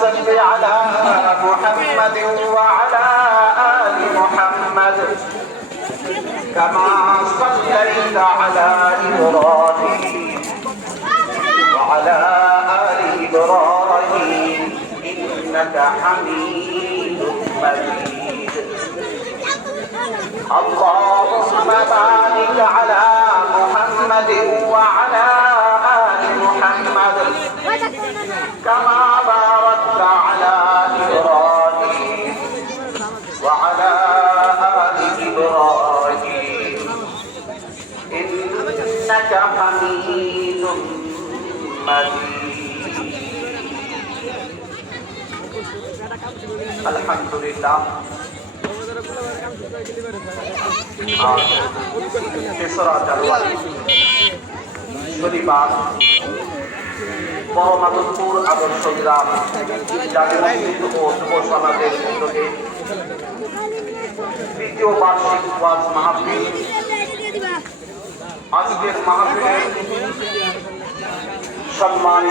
صل على محمد وعلى آل محمد كما صليت على إبراهيم وعلى آل إبراهيم إنك حميد مجيد اللهم بارك على محمد وعلى آل محمد كما باركت على إبراهيم وعلى آل إبراهيم إنك حميد مجيد الحمد لله তেসরা জানুয়ারি শনিবার পরমাদরপুর আদর্শ গ্রাম জাতীয় মসজিদ ও যুব সমাজের উদ্যোগে তৃতীয় বার্ষিক ওয়াজ মাহফিল। আজকের মাহফিলের সম্মানিত